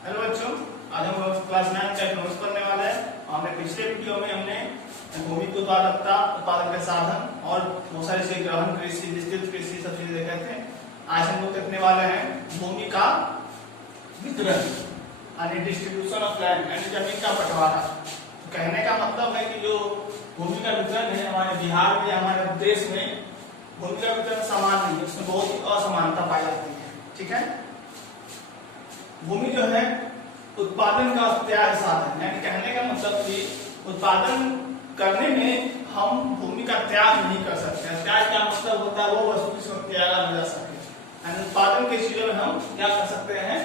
Hello बच्चों, आज हम लोग क्लास 9 का इकोनॉमिक्स पढ़ने वाले हैं। हमने पिछले वीडियो में हमने भूमि की उत्पादकता, उत्पादन के साधन और बहुत सारे से ग्रहण कृषि, विस्तृत कृषि सब चीजें देखे थे। आज हम लोग देखने वाले हैं भूमि का वितरण यानी डिस्ट्रीब्यूशन ऑफ लैंड यानी जमीन का बंटवारा। कहने का मतलब है कि जो भूमि का वितरण है हमारे बिहार में, हमारे देश में भूमि का वितरण समान नहीं है, उसमें बहुत ही असमानता पाई जाती है। ठीक है, भूमि जो है उत्पादन का त्याग साधन, यानी कहने का मतलब कि उत्पादन करने में हम भूमि का त्याग नहीं कर सकते। त्याग का मतलब होता है वो वस्तु जिसको त्यागा न जा सके, यानी उत्पादन की चीजों में हम क्या कर सकते हैं,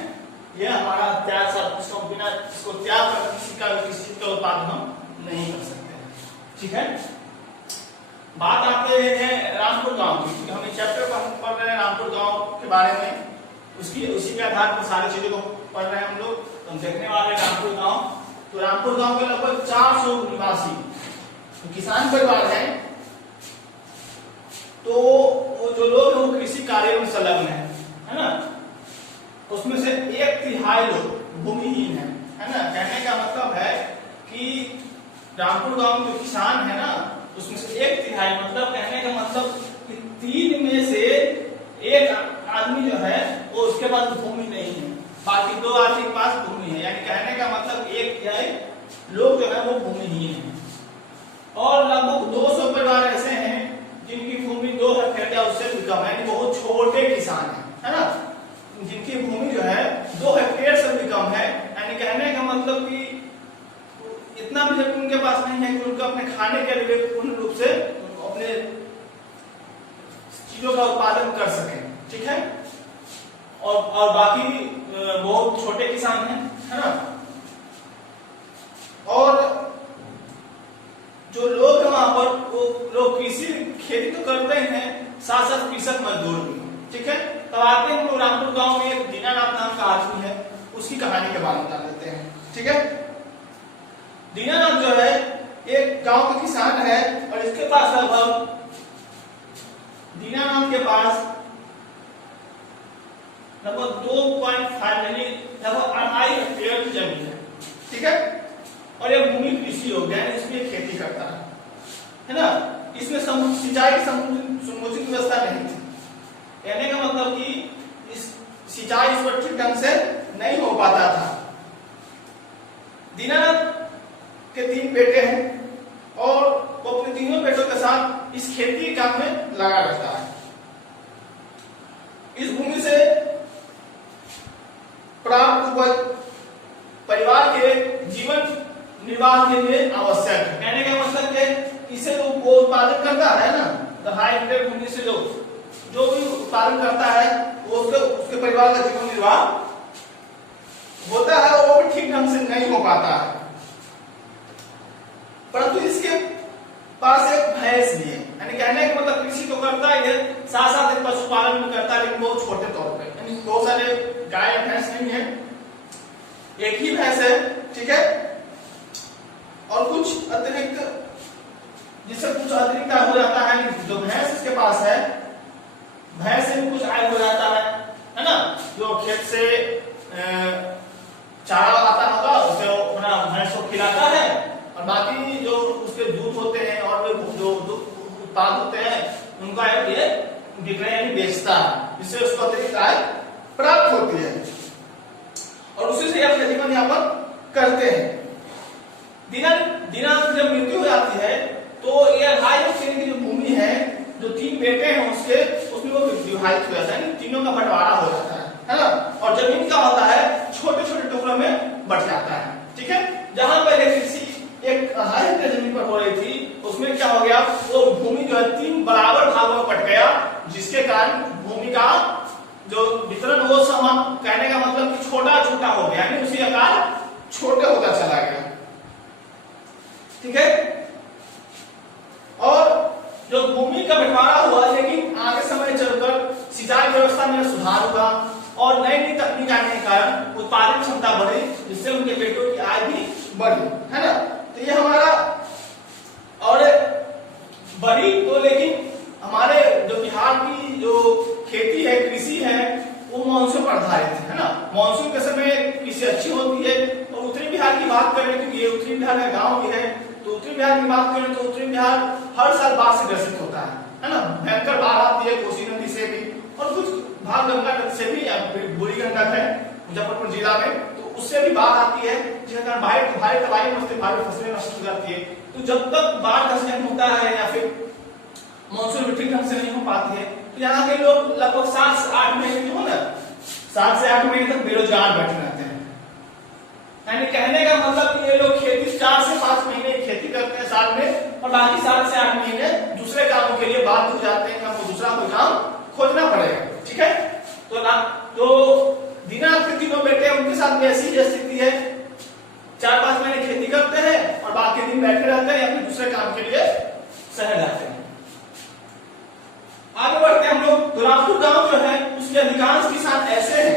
ये हमारा त्याग साधन, इसको बिना इसको त्याग कर किसी का उत्पादन हम नहीं कर सकते। ठीक है, बात आते हैं रामपुर गांव की, क्योंकि हम इस चैप्टर पर हम पढ़ रहे हैं रामपुर गांव के बारे में। उसी के आधार पर सारी चीजों को पढ़ रहे हैं हम लोग। तो हम देखने वाले हैं रामपुर गांव। तो रामपुर गांव के लगभग 400 निवासी तो किसान परिवार है। तो वो जो लोग हैं वो कृषि कार्य में संलग्न है ना। उसमें से 1/3 लोग भूमिहीन है ना। कहने का मतलब है कि रामपुर गांव में जो किसान है ना, उसमें से 1/3 मतलब कहने का मतलब कि 3 में से 1 आदमी जो है वो उसके पास भूमि नहीं है, बाकी 2 आदमी के पास भूमि है। यानी कहने का मतलब 1/3 लोग जो है वो भूमिहीन है। और लगभग 200 परिवार ऐसे हैं जिनकी भूमि 2 हेक्टेयर या उससे भी कम है, यानी बहुत छोटे किसान है ना, जिनकी भूमि जो है 2 हेक्टेयर से भी कम है। यानी कहने का मतलब कि इतना भी जब उनके पास नहीं है कि उनको अपने खाने के लिए पूर्ण रूप से अपने चीजों का उत्पादन कर सके। ठीक है, और बाकी बहुत छोटे किसान हैं, है ना। और जो लोग हैं वहां पर वो लोग कृषि खेती तो करते ही हैं, साथ साथ कृषक मजदूर भी। ठीक है, तब आते हैं हम रामपुर गांव में एक दीनानाथ नाम का आदमी है, उसकी कहानी के बारे में जान लेते हैं। ठीक है, दीनानाथ जो है एक गांव का किसान है और इसके पास लगभग दीनानाथ के पास लगभग 2.5 यानी लगभग 2.5 हेक्टेयर की जमीन है। ठीक है, और यह भूमि कृषि हो गया, इसमें खेती करता है ना। इसमें सिंचाई की समुचित व्यवस्था नहीं थी। कहने का मतलब कि इस सिंचाई इस पर ठीक ढंग से नहीं हो पाता था। दीनानाथ के 3 बेटे हैं और वो अपने तीनों बेटों के साथ इस खेती के काम में लगा रहता है। इस भूमि से प्राप्त उपज परिवार के जीवन निर्वाह के लिए आवश्यक है। कहने का मतलब है इसे वो उत्पादन करता है ना, तो हाई हेक्टेयर भूमि से जो भी उत्पादन करता है वो उसके परिवार का जीवन निर्वाह होता है, और वो भी ठीक ढंग से नहीं हो पाता है। परंतु इसके पास एक भैंस भी है, यानी कहने का मतलब कृषि तो करता ही है, साथ साथ पशुपालन भी करता है, लेकिन बहुत छोटे तौर पे, यानी बहुत सारे गाय भैंस नहीं है, एक ही भैंस है। ठीक है, और कुछ अतिरिक्त जिससे कुछ अतिरिक्त आय हो जाता है। जो भैंस इसके पास है, भैंस से भी कुछ आय हो जाता है ना। जो खेत से चारा आता होगा उसे अपना भैंस को खिलाता है, और बाकी जो उसके दूध होते हैं और जो उत्पाद होते हैं उनका ये विक्रय यानी बेचता है, जिससे उसको अतिरिक्त आय प्राप्त होती है और उसी से अपना जीवन यापन करते हैं। दीनानाथ जब मृत्यु हो जाती है तो यह 2.5 हेक्टेयर की जो भूमि है, जो 3 बेटे हैं उसमें वो विभाजित हो जाता है, तीनों का बंटवारा हो जाता है ना। और जमीन का होता है छोटे छोटे टुकड़ों में बंट जाता है। ठीक है, जहां पहले कृषि एक 2.5 हेक्टेयर जमीन पर हो रही थी, उसमें क्या हो गया, वो भूमि जो है 3 बराबर भागों में बट गया, जिसके कारण भूमि का जो वितरण वो समान, कहने का मतलब कि छोटा छोटा हो गया, यानी उसी आकार छोटा होता चला गया। ठीक है, और जो भूमि का बंटवारा हुआ, लेकिन आगे समय चलकर सिंचाई व्यवस्था में सुधार हुआ और नई नई तकनीक आने के कारण उत्पादन क्षमता बढ़ी, जिससे उनके बेटों की आय भी बढ़ी, है ना। तो ये हमारा और बढ़ी तो, लेकिन हमारे जो बिहार की जो खेती है, कृषि है, वो मानसून पर आधारित है ना। मानसून के समय कृषि अच्छी होती है। और उत्तरी बिहार की बात करें, क्योंकि ये उत्तरी बिहार का गांव भी है, तो उत्तरी बिहार की बात करें तो उत्तरी बिहार हर साल बाढ़ से ग्रसित होता है ना। भयंकर बाढ़ आती है कोसी नदी से भी, और कुछ भाग गंगा नदी से भी, बूढ़ी गंडक है मुजफ्फरपुर जिला में, तो उससे भी बाढ़ आती है, जिसके कारण भारी तबाही मचती, भारी फसलें नष्ट हो जाती है। तो जब तक बाढ़ का सीजन होता है या फिर मानसून ठीक ढंग से नहीं हो पाती है, तो यहाँ के लोग लगभग 7 से 8 महीने जो है ना, 7 से 8 महीने तक बेरोजगार बैठे रहते हैं। यानी कहने का मतलब कि ये लोग खेती 4 से 5 महीने खेती करते हैं साल में, और बाकी 7 से 8 महीने दूसरे कामों के लिए बाध्य हो जाते हैं, हमको दूसरा कोई काम खोजना पड़ेगा। ठीक है, तो दीनानाथ के तीनों बेटे उनके साथ में ऐसी स्थिति है, 4-5 महीने खेती करते हैं और बाकी दिन बैठे रहते हैं या फिर दूसरे काम के लिए शहर जाते हैं। आगे बढ़ते हैं हम लोग। तो रामपुर गांव जो है उसके अधिकांश किसान ऐसे हैं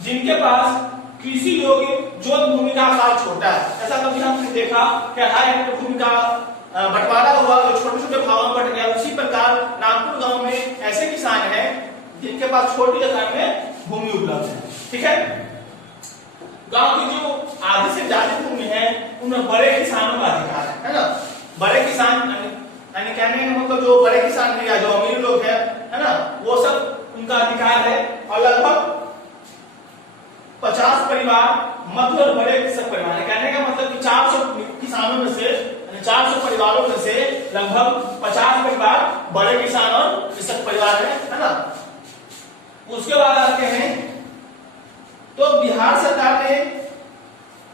जिनके पास कृषि योग्य जोत भूमि का आकार छोटा है। ऐसा कभी हमने देखा कि 2.5 हेक्टेयर भूमि का बंटवारा हुआ, जो छोटे छोटे भागों में बट गया, उसी प्रकार रामपुर गांव में ऐसे किसान हैं जिनके पास छोटी आकार में भूमि उपलब्ध है। ठीक है, गांव की जो आधी से ज्यादा भूमि है उनमें बड़े किसानों का अधिकार है ना। बड़े किसान यानी कहने का मतलब जो बड़े किसान है या जो अमीर लोग है ना, वो सब उनका अधिकार है। और लगभग 50 परिवार मध्य और बड़े कृषक परिवार है। कहने का मतलब कि 400 किसानों में से, 400 परिवारों में से लगभग 50 परिवार बड़े किसान और कृषक परिवार है ना। उसके बाद आते हैं तो बिहार सरकार ने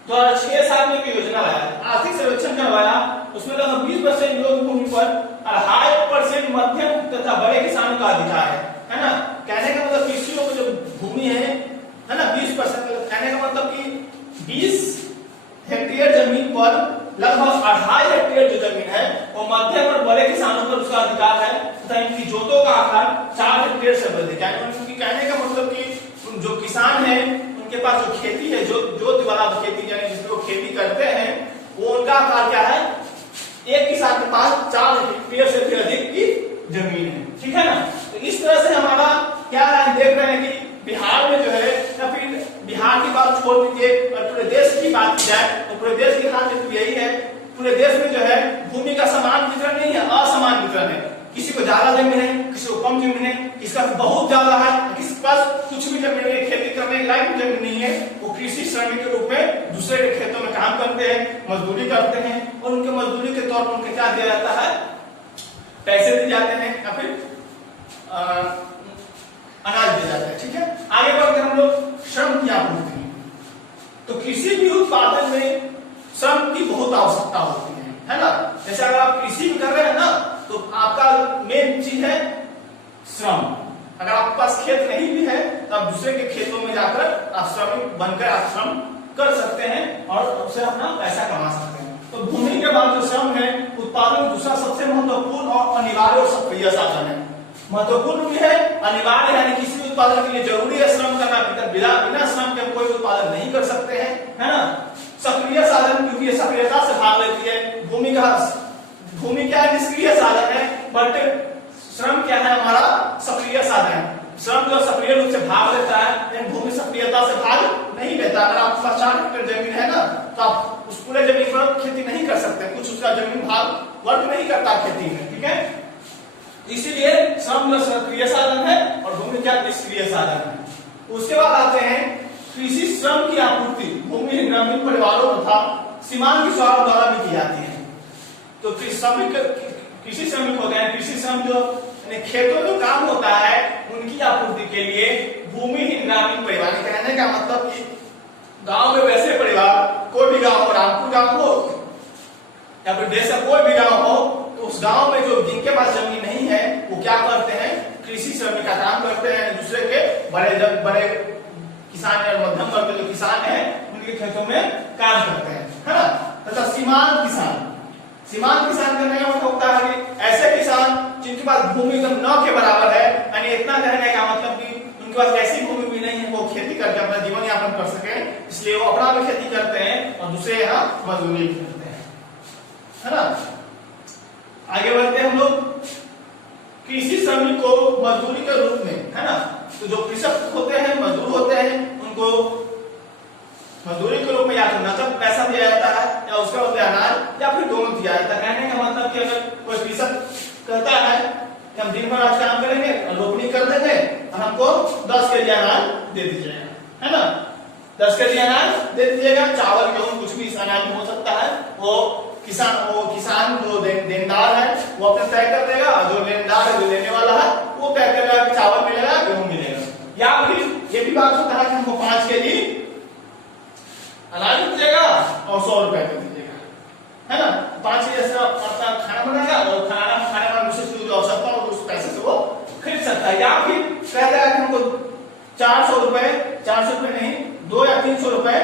2006 साल में एक योजना लाया, आर्थिक सर्वेक्षण करवाया, उसमें लगभग 20% योग्य भूमि पर 2.5% मध्यम तथा बड़े किसानों का अधिकार है ना। कहने का मतलब कृषि में जो भूमि है ना, 20%, कहने का मतलब कि 20 हेक्टेयर जमीन पर लगभग 2.5 हेक्टेयर जो जमीन है वो मध्यम और बड़े किसानों पर उसका अधिकार है, तथा इनकी जोतों का आकार 4 हेक्टेयर से अधिक है। कहने का मतलब कि जो किसान है उनके पास जो खेती है, जो जोत वाला खेती यानी जिसको खेती करते हैं, वो उनका आकार क्या है, एक किसान के पास 4 हेक्टेयर से भी अधिक की जमीन है। ठीक है ना। तो इस तरह से हमारा क्या है, देख रहे हैं कि बिहार में जो है, या फिर बिहार की बात छोड़ दीजिए और पूरे देश की बात की जाए तो पूरे देश के हाल तो यही है, पूरे देश में जो है भूमि का समान वितरण नहीं है, असमान वितरण है। किसी को ज्यादा जमीन है, किसी को कम जमीन है, किसका बहुत ज्यादा है, किसी के पास कुछ भी जमीन है, खेती करने के लायक जमीन नहीं है, वो कृषि श्रमिक के रूप में दूसरे के खेतों में काम करते हैं, मजदूरी करते हैं, और उनके मजदूरी के तौर पर उनको क्या दिया जाता है, पैसे दिए जाते हैं या फिर अनाज दिया जाता है। ठीक है, आगे बढ़ते हम लोग श्रम की आपूर्ति। तो किसी भी उत्पादन में श्रम की बहुत आवश्यकता होती है ना। जैसे अगर आप कृषि कर रहे हैं ना, तो आपका मेन चीज है श्रम। अगर आपके पास खेत नहीं भी है तो आप दूसरे के खेतों में जाकर आप श्रमिक बनकर आप श्रम कर सकते हैं और उससे अपना पैसा कमा सकते हैं। तो भूमि के बाद जो श्रम है, उत्पादन दूसरा सबसे महत्वपूर्ण और अनिवार्य और सक्रिय साधन है। महत्वपूर्ण भी है, अनिवार्य, यानी किसी भी उत्पादन के लिए जरूरी है श्रम करना, बिना श्रम के कोई उत्पादन नहीं कर सकते हैं, है ना। सक्रिय साधन, क्योंकि ये सक्रियता से भाग लेती है। भूमि क्या है, निष्क्रिय साधन है, बट श्रम क्या है, हमारा सक्रिय साधन है। श्रम जो सक्रिय रूप से भाग लेता है, लेकिन भूमि सक्रियता से भाग नहीं लेता। अगर आपके पास 4 हेक्टेयर जमीन है ना, तो आप उस पूरे जमीन पर खेती नहीं कर सकते, कुछ उसका जमीन भाग वर्क नहीं करता खेती में। ठीक है, इसीलिए श्रम जो सक्रिय साधन है और भूमि क्या निष्क्रिय साधन है। उसके बाद आते हैं कृषि श्रम की आपूर्ति भूमिहीन ग्रामीण परिवारों तथा सीमांत किसानों द्वारा भी की जाती है। तो कृषि श्रमिक होते हैं, कृषि श्रम जो खेतों में काम होता है उनकी आपूर्ति के लिए भूमिहीन ग्रामीण परिवार। कहने का मतलब कि गांव में वैसे परिवार, कोई भी गांव हो, रामपुर गांव हो या फिर देश का कोई भी गांव हो, तो उस गांव में जो जिनके पास जमीन नहीं है वो क्या करते हैं, कृषि श्रमिक का काम करते हैं। दूसरे के बड़े किसान या मध्यम वर्ग के जो किसान हैं उनके खेतों में काम करते हैं, है ना। तथा सीमांत किसान करने का मतलब होता है कि ऐसे किसान जिनके पास भूमि एकदम न के बराबर है, यानी इतना कहने का मतलब कि उनके पास ऐसी भूमि भी नहीं है वो खेती करके अपना जीवन यापन कर सके, इसलिए वो अपना भी खेती करते हैं और दूसरे यहाँ मजदूरी करते हैं, है ना। आगे बढ़ते हैं हम लोग। कृषि श्रमिक को मजदूरी के रूप में, है ना, तो जो कृषक होते हैं, मजदूर होते हैं, उनको मजदूरी के रूप में या तो नकद पैसा दिया जाता है या उसके बदले अनाज या फिर दोनों दिया जाता है। कहने का मतलब कि अगर कोई कृषक कहता है कि हम दिन भर आज काम करेंगे और रोपनी कर देंगे और हमको 10 केजी अनाज दे दीजिएगा, है ना, 10 केजी अनाज दे दीजिएगा। चावल गेहूं कुछ भी इस अनाज में हो सकता है, वो किसान जो देनदार है वो अपने तय कर देगा, और जो लेनदार है जो लेने वाला है वो तय करेगा कि चावल मिलेगा गेहूं मिलेगा। या फिर ये भी बात होता है कि हमको 5 केजी अनाज दीजिएगा और 100 रुपए दे दीजिएगा, है ना। 5 केजी से अपना खाना बनाएगा और खाने वाला दूसरी चीज जो आवश्यकता हो उस पैसे से वो खरीद सकता है। या फिर कह देगा कि हमको 400 रुपए नहीं 2 या 300 रुपए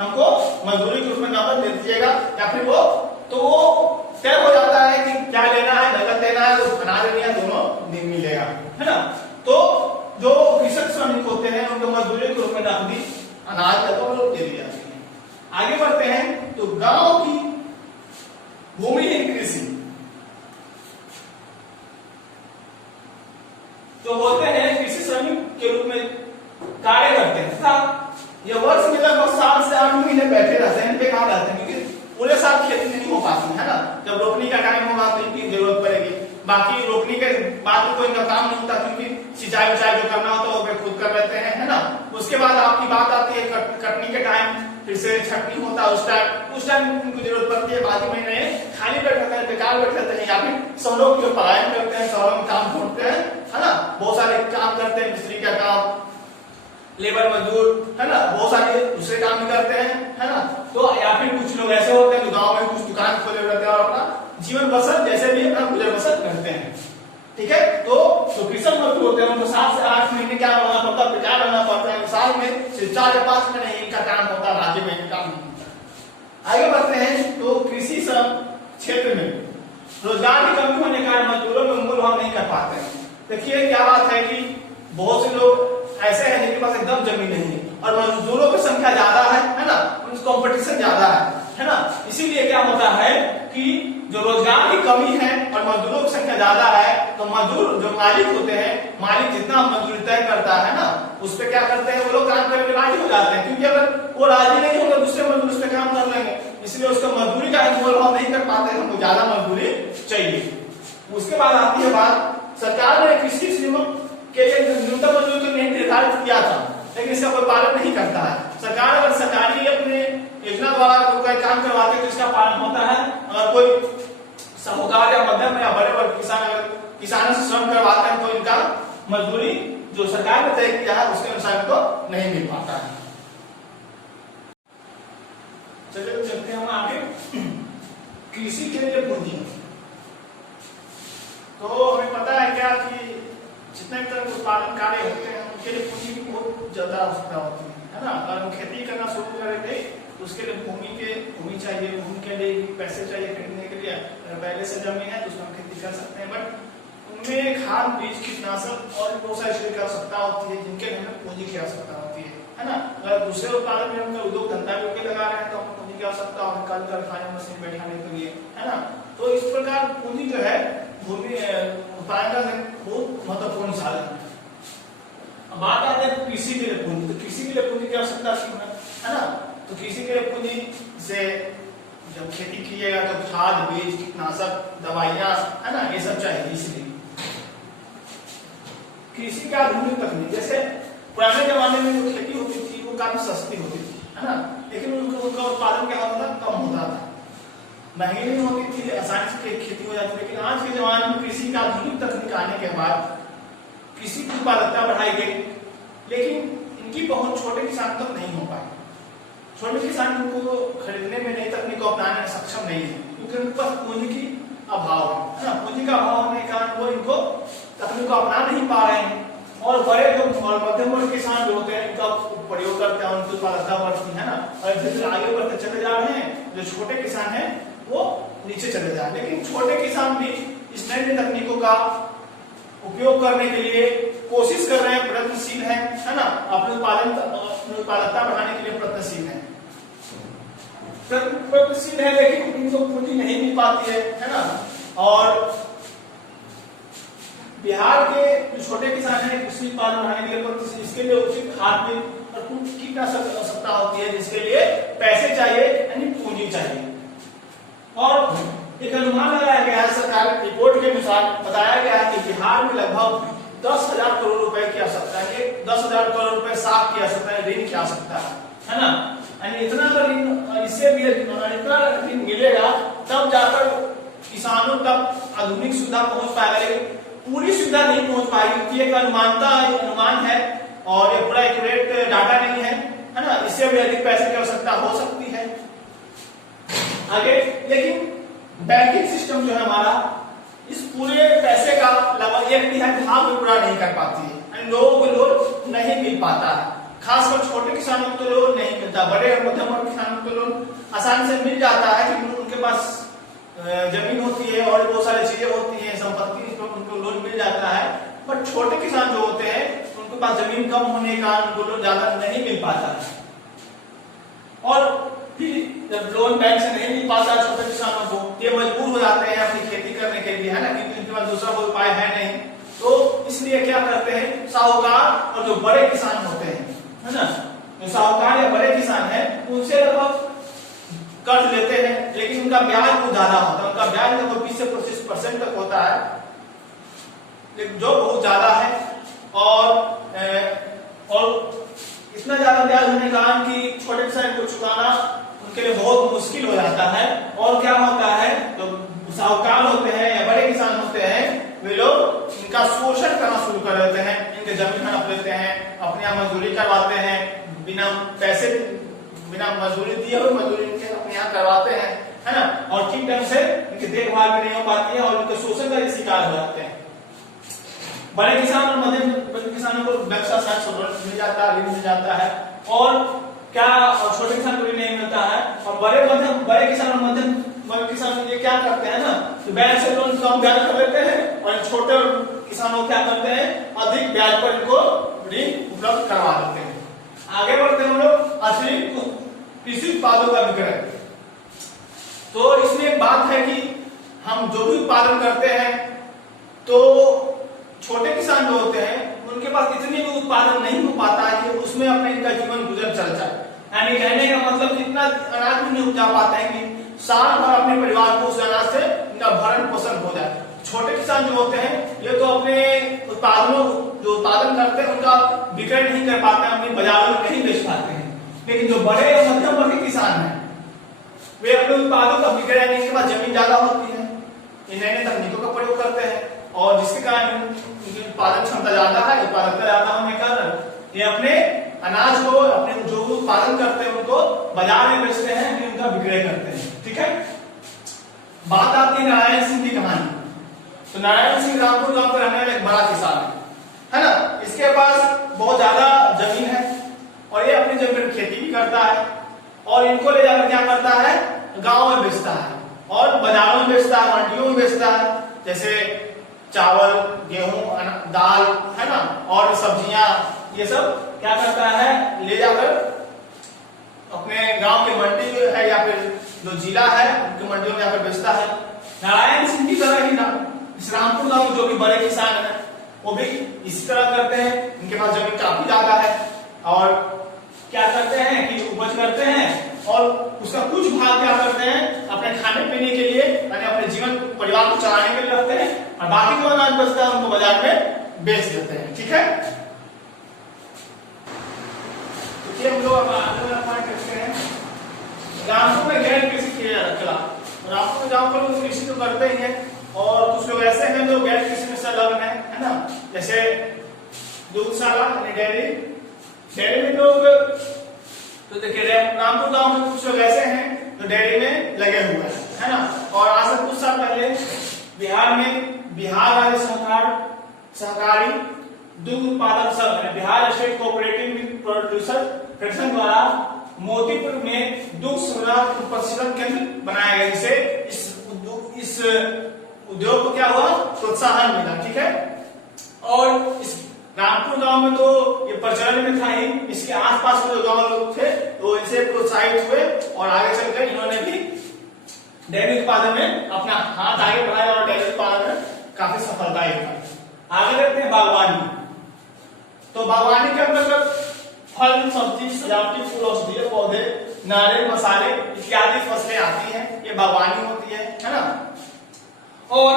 हमको मजदूरी के रूप में नकद दे दीजिएगा। या फिर वो तय हो जाता है कि क्या लेना है, नकद देना है, अनाज लेना है, दोनों दिन मिलेगा, है ना। तो जो कृषक श्रमिक होते हैं उनको मजदूरी के रूप में नकदी अनाज दे दी जाती है। आगे बढ़ते हैं तो गांव की भूमिहीन कृषि जो होते हैं कृषि श्रमिक के रूप में कार्य करते हैं तथा ये वर्ष में लगभग 7 से 8 महीने बैठे रहते हैं, बेकार रहते हैं, क्योंकि पूरे साल खेती नहीं हो पाती है ना। जब रोपनी का टाइम होगा तो इनकी जरूरत पड़ेगी, बाकी रोपनी के बाद कोई इनका काम नहीं होता क्योंकि सिंचाई विचाई जो करना होता है वो वे खुद कर लेते हैं, है ना। उसके बाद आपकी बात आती है कटनी के टाइम, फिर से छटनी होता है, उस टाइम उनको जरूरत पड़ती है। बाकी महीने खाली बैठ रहते हैं, बेकार बैठ रहते हैं, या फिर सब लोग जो पलायन करते हैं, शहरों में काम ढूंढते हैं, है ना, बहुत सारे काम करते हैं, मिस्त्री का काम, लेबर मजदूर, है ना, बहुत सारे दूसरे काम भी करते हैं, है ना। तो या फिर कुछ लोग ऐसे होते हैं जो गांव में कुछ दुकान खोले रहते हैं और अपना जीवन बसर जैसे भी अपना गुजर बसर करते हैं, ठीक है। तो कृषक मजदूर होते हैं उनको 7 से 8 महीने क्या रहना पड़ता है, बेकार रहना पड़ता है। साल में सिर्फ 4 या 5 महीने इनका काम होता है, राज्य में इनका काम नहीं होता। आगे बढ़ते हैं तो कृषि क्षेत्र में रोजगार की कमी होने के कारण मजदूरों में मोल भाव नहीं कर पाते हैं। देखिए क्या बात है कि बहुत से लोग ऐसे हैं जिनके पास एकदम जमीन नहीं है और मजदूरों की संख्या ज्यादा है ना, कंपटीशन ज्यादा है ना। इसीलिए क्या होता है कि जो रोजगार की कमी है और मजदूरों की संख्या ज्यादा है, तो मजदूर जो मालिक होते हैं, मालिक जितना मजदूरी तय करता है ना, उस पर क्या करते हैं वो लोग काम करने के राजी हो जाते हैं, क्योंकि अगर वो राजी नहीं होगा दूसरे मजदूर उस पर काम कर लेंगे, इसलिए उसका मजदूरी का मोल भाव नहीं कर पाते, हमको ज्यादा मजदूरी चाहिए। उसके बाद आती है बात, सरकार ने कृषि श्रमिक के लिए न्यूनतम मजदूरी तो निर्धारित किया था, लेकिन इसका कोई पालन नहीं करता है। सरकार अगर सरकारी अपने योजना द्वारा कोई काम करवाते तो इसका पालन होता है, अगर कोई साहूकार या मध्यम या बड़े वर्ग किसान अगर किसानों से श्रम करवाते हैं तो इनका मजदूरी जो सरकार ने तय किया है उसके अनुसार तो नहीं मिल पाता है। चलिए चलते हैं हम आगे। कृषि के लिए पूंजी, तो हमें पता है क्या कि जितने भी तरह के उत्पादन कार्य होते हैं उनके लिए पूंजी की बहुत ज्यादा आवश्यकता होती है ना। अगर हम खेती करना शुरू करेंगे तो उसके लिए भूमि चाहिए, भूमि के लिए पैसे चाहिए खरीदने के लिए। अगर पहले से जमीन है तो उसमें हम खेती कर सकते हैं, बट उनमें खाद बीज कीटनाशक और बहुत सारी चीजें की आवश्यकता होती है जिनके लिए हमें पूंजी की आवश्यकता होती है ना। अगर दूसरे उत्पादन में हम उद्योग धंधा भी लगा रहे हैं तो हमें पूंजी की आवश्यकता होगी, कल कारखाने मशीन बैठाने के लिए, है ना। तो इस प्रकार पूंजी जो है भूमि उत्पादन का बहुत महत्वपूर्ण साधन है। अब बात आती है कृषि के लिए पूंजी, तो कृषि के लिए पूंजी की आवश्यकता है ना। तो कृषि के लिए पूंजी से जब खेती कीजिएगा तो खाद बीज कीटनाशक दवाइयां, है ना, ये सब चाहिए। इसलिए कृषि का आधुनिक तकनीक, जैसे पुराने जमाने में जो खेती होती थी वो काफी सस्ती होती थी, है ना, लेकिन उनका उत्पादन क्या होता था, कम होता था, महंगी नहीं होती थी, आसानी से खेती हो जाती। लेकिन आज के जमाने में कृषि का आधुनिक तकनीक आने के बाद कृषि की उत्पादकता बढ़ाई गई, लेकिन इनकी पहुंच छोटे किसान तक नहीं हो पाई। छोटे किसान को खरीदने में नई तकनीक को अपनाने में सक्षम नहीं है क्योंकि उनके पास पूंजी की अभाव है ना। पूंजी का अभाव होने के कारण वो इनको तकनीक को अपना नहीं पा रहे हैं, और बड़े लोग और मध्यम वर्ग किसान जो होते हैं इनका प्रयोग करते हैं, उनकी उत्पादकता बढ़ती है ना, और धीरे धीरे आगे बढ़ते चले जा रहे हैं। जो छोटे किसान हैं वो नीचे चले जा रहे हैं, लेकिन छोटे किसान भी इस नई तकनीकों का उपयोग करने के लिए कोशिश कर रहे हैं, प्रयत्नशील हैं, है ना, अपने उत्पादकता बढ़ाने के लिए प्रयत्नशील हैं, लेकिन इनको पूंजी नहीं मिल पाती है ना। और बिहार के जो छोटे किसान हैं कृषि उत्पादन बढ़ाने के लिए इसके लिए उचित खाद बीज और की आवश्यकता होती है, जिसके लिए पैसे चाहिए यानी पूंजी चाहिए। और एक अनुमान लगाया गया है, सरकार रिपोर्ट के अनुसार बताया गया है कि बिहार में लगभग 10,000 करोड़ रुपए की आवश्यकता है, 10,000 करोड़ रुपए साख की आवश्यकता है, ऋण की आवश्यकता है ना। यानी इतना ऋण, इससे भी इतना ऋण मिलेगा तब जाकर किसानों तक आधुनिक सुविधा पहुंच पाएगा, लेकिन पूरी सुविधा नहीं पहुंच पाएगी। एक अनुमान है और ये पूरा एक्यूरेट डाटा नहीं है ना। इससे भी अधिक पैसे की आवश्यकता हो सकती है आगे। लेकिन बैंकिंग सिस्टम जो है हमारा इस पूरे पैसे का लगभग 1/3 भाग भी पूरा नहीं कर पाती है, लोगों को लोन नहीं मिल पाता है। खासकर छोटे किसानों को तो लोन नहीं मिलता, बड़े और मध्यम वर्ग किसानों को लोन आसानी से मिल जाता है क्योंकि उनके पास जमीन होती है और बहुत सारी चीजें होती हैं, संपत्ति, उनको लोन मिल जाता है। पर छोटे किसान जो होते हैं उनके पास जमीन कम होने का उनको लोन ज्यादा नहीं मिल पाता है। और फिर जब लोन बैंक से नहीं मिल पाता छोटे किसानों को, ये मजबूर हो जाते हैं अपनी खेती करने के लिए, है ना, क्योंकि उनके पास दूसरा कोई उपाय है नहीं। तो इसलिए क्या करते हैं, साहूकार और जो बड़े किसान होते हैं, है ना, जो साहूकार या बड़े किसान है उनसे लगभग कर्ज लेते हैं, लेकिन उनका ब्याज बहुत ज्यादा होता है। उनका ब्याज लगभग 20 से 25% तक होता है, जो बहुत ज्यादा है। और इतना ज्यादा ब्याज होने के कारण कि छोटे किसान को चुकाना उनके लिए बहुत मुश्किल हो जाता है। और क्या होता है, जो साहूकार होते हैं या बड़े किसान होते हैं वे लोग इनका शोषण करना शुरू कर देते हैं, इनके जमीन हड़प लेते हैं, अपने यहाँ मजदूरी करवाते हैं, बिना मजदूरी दिए हुए मजदूरी इनके अपने यहाँ करवाते हैं, है ना। और ठीक ढंग से इनकी देखभाल भी नहीं हो पाती है और इनके शोषण का शिकार हो जाते हैं। बड़े किसान और मध्यम किसानों को व्यवसाय साथ मिल जाता है, ऋण मिल जाता है। और क्या, और छोटे किसान को भी नहीं मिलता है। और बड़े किसान और मध्यम वर्ग किसान ये क्या करते हैं ना, तो बैंक से लोन कम ब्याज पर लेते हैं और छोटे किसानों क्या करते हैं, अधिक ब्याज पर इनको ऋण उपलब्ध करवा देते हैं। आगे बढ़ते हैं हम लोग अतिरिक्त कृषि उत्पादों का विक्रय। तो इसमें एक बात है कि हम जो भी उत्पादन करते हैं तो छोटे किसान जो होते हैं उनके पास इतनी भी उत्पादन नहीं हो पाता है कि उसमें अपने इनका जीवन गुजर चल जाए। यानी कहने का मतलब इतना अनाज भी नहीं उपजा पाते हैं कि साल भर अपने परिवार को उस अनाज से इनका भरण पोषण हो जाए। छोटे किसान जो होते हैं ये तो अपने उत्पादन करते हैं उनका विक्रय नहीं कर पाते हैं, अपने बाजारों में नहीं बेच पाते हैं। लेकिन जो बड़े और मध्यम वर्ग के किसान हैं वे अपने उत्पादों का विक्रय, इनके पास जमीन ज्यादा होती है, ये नई नई तकनीकों का प्रयोग करते हैं और जिसके कारण उनकी उत्पादन क्षमता ज्यादा है। उत्पादकता ज्यादा होने के कारण ये अपने अनाज को, अपने जो उत्पादन करते हैं उनको बाजार में बेचते हैं, उनका विक्रय करते हैं। ठीक है, बात आती है नारायण सिंह की कहानी। तो नारायण सिंह रामपुर गांव का रहने वाला एक बड़ा किसान है ना। इसके पास बहुत ज्यादा जमीन है और ये अपनी जमीन पर खेती भी करता है और इनको ले जाकर क्या करता है, गांव में बेचता है और बाजारों में बेचता है, मंडियों में बेचता है। जैसे चावल, गेहूं, दाल, है ना, और सब्जियां, ये सब क्या करता है, ले जाकर अपने गांव की मंडी जो है या फिर जो जिला है उनकी मंडियों में जाकर बेचता है। नारायण सिंह की तरह ही इस रामपुर गांव जो भी बड़े किसान है वो भी इसी तरह करते हैं। इनके पास जमीन काफी ज्यादा है और क्या करते हैं कि उपज करते हैं और उसका कुछ भाग क्या करते हैं अपने खाने पीने के लिए, यानी अपने जीवन परिवार को चलाने के लिए रखते हैं और बाकी जो अनाज बचता है उनको बाजार में बेच देते हैं। ठीक है, तो ये हम लोग पॉइंट रखते हैं। रामपुर में गैर कृषि किया चला, रामपुर में गाँव पर लोग कृषि तो करते ही है और कुछ लोग ऐसे हैं जो गैर कृषि में संलग्न है ना। जैसे दूधशाला डेयरी में लोग, तो देखिए रामपुर गांव में कुछ लोग ऐसे हैं जो डेयरी में लगे हुए हैं, है ना। और आज से कुछ साल पहले बिहार में बिहार राज्य सहकारी दूध उत्पादक संघ, Bihar state cooperative milk producer federation द्वारा मोतीपुर में दुग्ध संग्रह प्रशिक्षण केंद्र बनाया गया, जिससे इस उद्योग को क्या हुआ, प्रोत्साहन मिला। ठीक है, और इस रामपुर गांव में तो ये प्रचलन में था ही, इसके आसपास के जो गांव लोग थे तो इनसे प्रोत्साहित हुए और आगे चलकर इन्होंने भी डेयरी उत्पादन में अपना हाथ आगे बढ़ाया और डेयरी उत्पादन में काफी सफलता पाई। आगे देखते हैं बागवानी। तो बागवानी के अंतर्गत फल, सब्जी, सजावटी फूल, औषधीय पौधे, नारियल, मसाले इत्यादि फसलें आती हैं, ये बागवानी होती है ना। और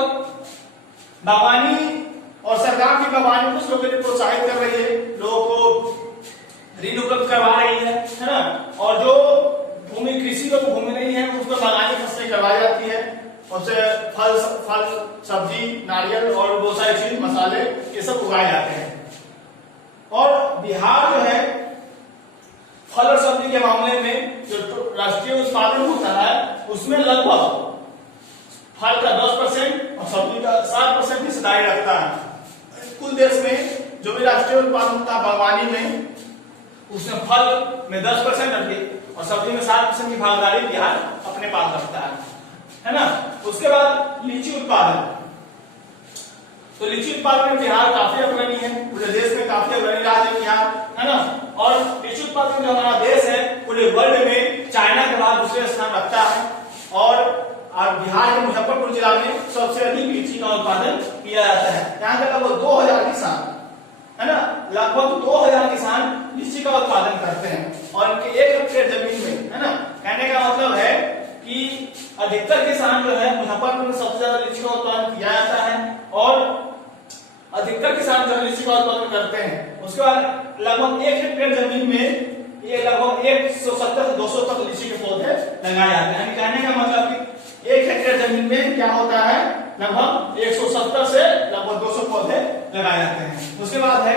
बागवानी और सरकार भी बागवानी कुछ लोगों के लिए प्रोत्साहित कर रही है, लोगों को ऋण उपलब्ध करवा रही है ना। और जो भूमि कृषि को भूमि नहीं है उसको बागवानी फसलें करवाई जाती है, उससे फल सब्जी, नारियल और बहुत सारी चीज, मसाले ये सब उगाए जाते हैं। और बिहार जो है फल और सब्जी के मामले में जो राष्ट्रीय उत्पादन होता है उसमें लगभग फल का 10% और सब्जी का 7% हिस्सेदारी रखता है। कुल देश में जो भी राष्ट्रीय उत्पादन होता है बागवानी में, उसमें फल में 10% रखी और सब्जी में 7% की भागीदारी बिहार अपने पास रखता है ना। उसके बाद लीची उत्पादन, तो लीची उत्पादन में बिहार काफी अग्रणी है, पूरे देश में काफी अग्रणी राज्य है बिहार, है ना। और लीची उत्पादन जो हमारा देश है पूरे वर्ल्ड में चाइना के बाद दूसरे स्थान रखता है। और बिहार के मुजफ्फरपुर जिला में सबसे अधिक लीची का उत्पादन किया जाता है। यहाँ के लगभग 2000 किसान, है ना, लगभग 2000 किसान लीची का उत्पादन करते हैं और इनके 1 हेक्टेयर जमीन में, है ना। कहने का मतलब है कि अधिकतर किसान जो है मुजफ्फरपुर में सबसे ज्यादा लीची का उत्पादन किया जाता है और अधिकतर किसान जो लीची का उत्पादन करते हैं। उसके बाद लगभग 1 हेक्टेयर जमीन में ये लगभग 170 से 200 तक लीची के पौधे लगाए जाते हैं। कहने का मतलब कि 1 हेक्टेयर जमीन में क्या होता है, लगभग 170 से लगभग 200 पौधे लगाए जाते हैं। उसके बाद है,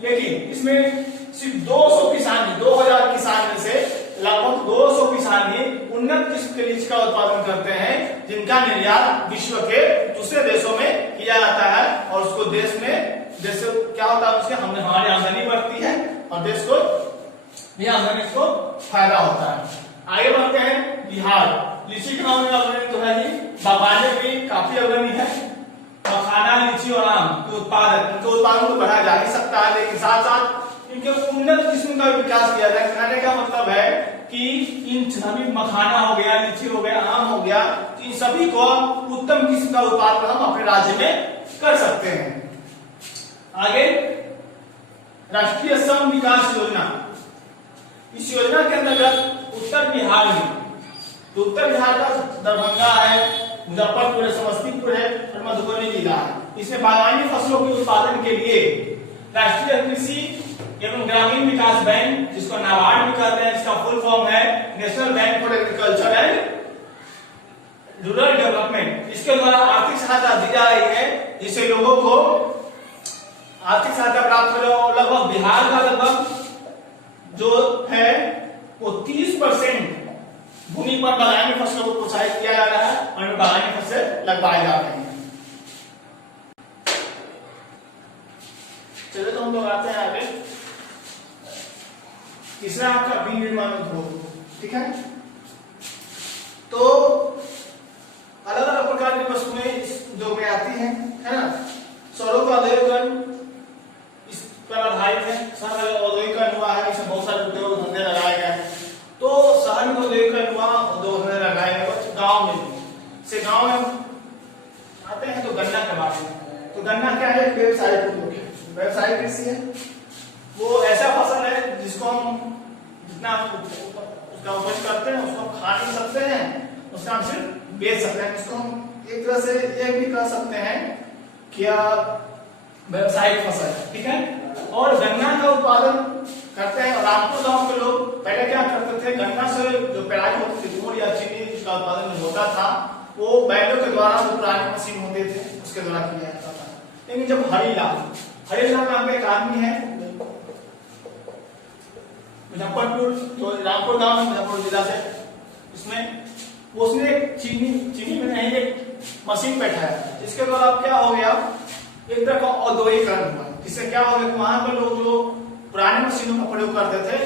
लेकिन इसमें सिर्फ 200 किसान ही, 2000 किसान में से लगभग 200 किसान ही उन्नत किस्म के लीची का उत्पादन करते हैं, जिनका निर्यात विश्व के दूसरे देशों में किया जाता है। और उसको देश में जैसे क्या होता है, उसके हमारी आमदनी बढ़ती है और देश को भी आमदनी को फायदा होता है। आगे बढ़ते हैं, बिहार लीची के मामले में अग्रणी तो है ही, बागवानी भी काफी अग्रणी है। मखाना, लीची और आम के उत्पादन को बढ़ाया जा ही सकता है, लेकिन साथ साथ इनके उन्नत किस्म का विकास किया जाए। कहने का मतलब है कि इन सभी मखाना हो गया, लीची हो गया, आम हो गया, तो इन सभी को उत्तम किस्म का उत्पादन हम अपने राज्य में कर सकते हैं। आगे, राष्ट्रीय श्रम विकास योजना, इस योजना के अंतर्गत उत्तर बिहार में, तो उत्तर बिहार का दरभंगा है, मुजफ्फरपुर है, समस्तीपुर है और मधुबनी जिला है। इसमें बागवानी फसलों के उत्पादन के लिए राष्ट्रीय कृषि एवं ग्रामीण विकास बैंक, जिसको नाबार्ड भी कहते हैं, जिसका फुल फॉर्म है national bank for agriculture and rural development, इसके द्वारा आर्थिक सहायता दी जा रही है, जिससे लोगों को आर्थिक सहायता प्राप्त हो। लगभग बिहार का लगभग जो है वो 30% भूमि पर बागवानी फसलों को प्रोत्साहित किया जा रहा है और बागवानी फसलें लगवाई जा रही हैं। चलिए तो हम लोग आते हैं आगे, तीसरा आपका विनिर्माण उद्योग, ठीक है। तो अलग अलग प्रकार की वस्तुएं इस उद्योग में आती हैं, है ना। शहरों का औद्योगिकरण इस पर आधारित है, शहर औद्योगिकरण हुआ है, इसमें बहुत सारे उद्योग धंधे लगाए गए हैं। तो शहर में औद्योगिकरण हुआ, उद्योग धंधे लगाए गए, गाँव में से गाँव में आते हैं तो गन्ना के बारे में, तो गन्ना क्या है, व्यवसायिक उद्योग है, व्यवसायिक कृषि है। वो ऐसा फसल है जिसको हम जितना उसका उपज करते हैं उसको हम खा नहीं सकते हैं, उसका हम सिर्फ बेच सकते हैं। इसको हम एक तरह से ये भी कह सकते हैं क्या व्यवसायिक फसल है, ठीक है। और गन्ना का उत्पादन करते हैं। रामपुर गांव के लोग पहले क्या करते थे, गन्ना से जो पेराई होती थी, गुड़ या चीनी जिसका उत्पादन होता था, वो बैलों के द्वारा, जो पुरानी मशीन होते थे उसके द्वारा किया जाता था। लेकिन जब हरिलाल नाम का एक आदमी है मुजफ्फरपुर, जो रामपुर गांव में मुजफ्फरपुर जिला से, इसमें उसने चीनी में नहीं एक मशीन बैठाया, जिसके द्वारा क्या हो गया, एक तरह का औद्योगिकरण हुआ। इससे क्या हो गया, वहां पर लोग जो पुराने मशीनों का प्रयोग करते थे,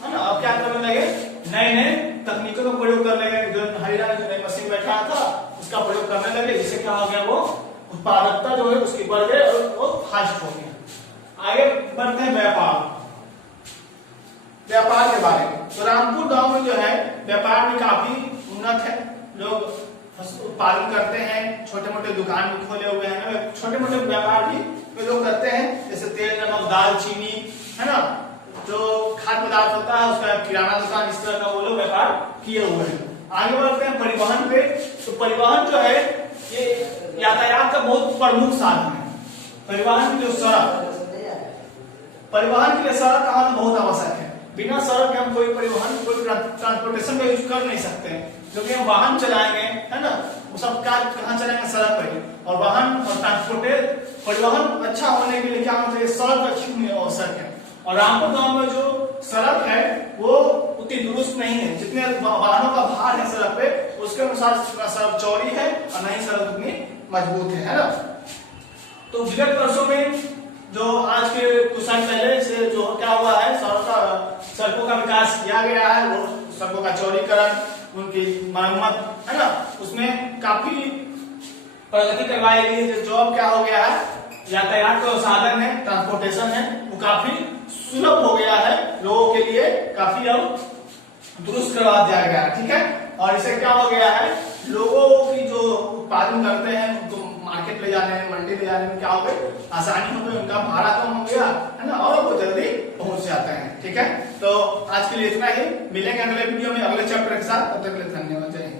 है ना, अब क्या करने लगे, नए नए तकनीकों का प्रयोग करने लगे। जो हरियाणा ने जो नई मशीन बैठाया था उसका प्रयोग करने लगे, जिससे क्या हो गया, वो उत्पादकता जो है उसकी बढ़ गई और वो फास्ट हो गया। आगे बढ़ते हैं व्यापार के बारे में। तो रामपुर गांव में जो है व्यापार भी काफी उन्नत है, लोग उत्पादन करते हैं, छोटे मोटे दुकान भी खोले हुए हैं, छोटे मोटे व्यापार भी लोग करते हैं, जैसे तेल, नमक, दाल, चीनी, है ना, जो खाद्य पदार्थ होता है उसका किराना दुकान इस तरह का वो लोग व्यापार किए हुए हैं। आगे बढ़ते हैं परिवहन पे। तो परिवहन जो है ये यातायात का बहुत प्रमुख साधन है। परिवहन के लिए सड़क, परिवहन के लिए सड़क का होना बहुत आवश्यक है। बिना सड़क के हम कोई परिवहन, कोई ट्रांसपोर्टेशन का यूज कर नहीं सकते हैं, क्योंकि हम वाहन चलाएंगे, है ना, वो सब कहाँ चलाएंगे, सड़क पर ही। और वाहन और परिवहन अच्छा होने के लिए क्या होना चाहिए, सड़क अच्छी होनी आवश्यक है। और रामपुर गांव में जो सड़क है वो उतनी दुरुस्त नहीं है, जितने वाहनों का भार है सड़क पे उसके अनुसार सड़क चौड़ी है और नहीं सड़क उतनी मजबूत है ना। तो विगत वर्षों में जो आज के कुछ साल पहले से जो क्या हुआ है, सड़कों का विकास किया गया है, वो सड़कों का चौड़ीकरण, उनकी मरम्मत, है ना, उसमें काफी प्रगति करवाई गई है। जो अब क्या हो गया है, यातायात का साधन है, ट्रांसपोर्टेशन है, वो काफी सुलभ हो गया है लोगों के लिए, काफी अब दुरुस्त करवा दिया गया है, ठीक है। और इससे क्या हो गया है, लोगों की जो उत्पादन करते हैं उनको मार्केट ले जाने में, मंडी ले जाने में क्या हो गई, आसानी हो गई, उनका भाड़ा कम हो गया, है ना, और वो जल्दी पहुंच जाते हैं, ठीक है। तो आज के लिए इतना ही, मिलेंगे अगले वीडियो में अगले चैप्टर के साथ, तब तक के लिए धन्यवाद।